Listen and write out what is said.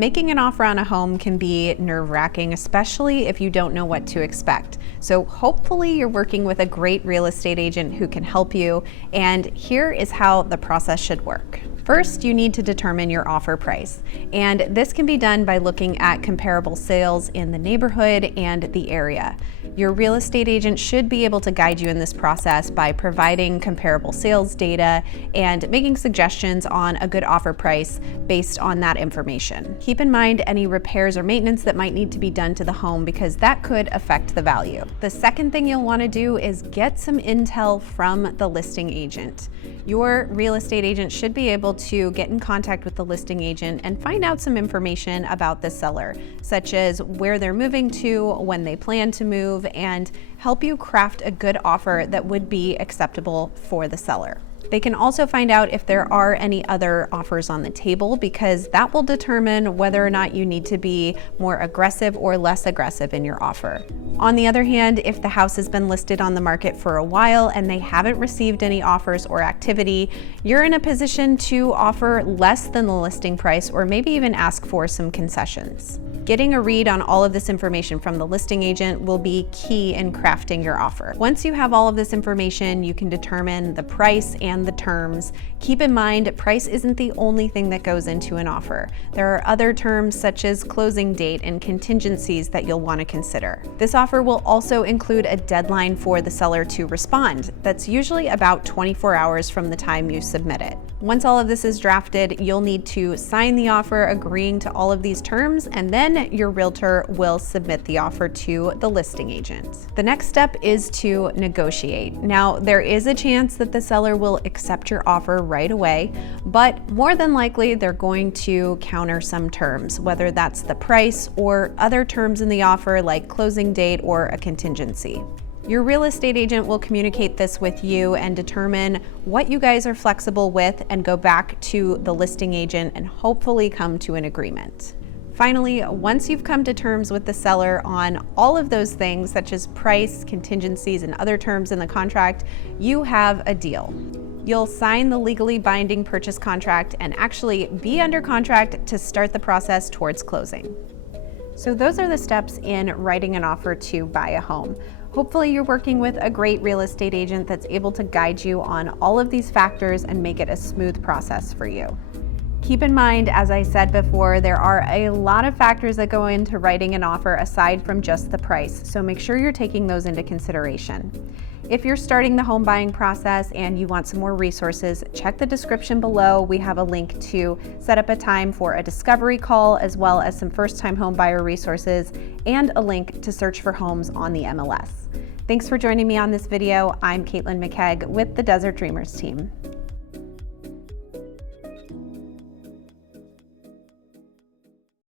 Making an offer on a home can be nerve-wracking, especially if you don't know what to expect. So hopefully you're working with a great real estate agent who can help you, and here is how the process should work. First, you need to determine your offer price, and this can be done by looking at comparable sales in the neighborhood and the area. Your real estate agent should be able to guide you in this process by providing comparable sales data and making suggestions on a good offer price based on that information. Keep in mind any repairs or maintenance that might need to be done to the home because that could affect the value. The second thing you'll want to do is get some intel from the listing agent. Your real estate agent should be able to get in contact with the listing agent and find out some information about the seller, such as where they're moving to, when they plan to move, and help you craft a good offer that would be acceptable for the seller. They can also find out if there are any other offers on the table because that will determine whether or not you need to be more aggressive or less aggressive in your offer. On the other hand, if the house has been listed on the market for a while and they haven't received any offers or activity, you're in a position to offer less than the listing price or maybe even ask for some concessions. Getting a read on all of this information from the listing agent will be key in crafting your offer. Once you have all of this information, you can determine the price and the terms. Keep in mind, price isn't the only thing that goes into an offer. There are other terms such as closing date and contingencies that you'll want to consider. This offer will also include a deadline for the seller to respond. That's usually about 24 hours from the time you submit it. Once all of this is drafted, you'll need to sign the offer agreeing to all of these terms, and then your realtor will submit the offer to the listing agent. The next step is to negotiate. Now, there is a chance that the seller will accept your offer right away, but more than likely they're going to counter some terms, whether that's the price or other terms in the offer like closing date or a contingency. Your real estate agent will communicate this with you and determine what you guys are flexible with and go back to the listing agent and hopefully come to an agreement. Finally, once you've come to terms with the seller on all of those things, such as price, contingencies, and other terms in the contract, you have a deal. You'll sign the legally binding purchase contract and actually be under contract to start the process towards closing. So those are the steps in writing an offer to buy a home. Hopefully you're working with a great real estate agent that's able to guide you on all of these factors and make it a smooth process for you. Keep in mind, as I said before, there are a lot of factors that go into writing an offer aside from just the price, so make sure you're taking those into consideration. If you're starting the home buying process and you want some more resources, check the description below. We have a link to set up a time for a discovery call, as well as some first-time home buyer resources, and a link to search for homes on the MLS. Thanks for joining me on this video. I'm Caitlin McKegg with the Desert Dreamers team.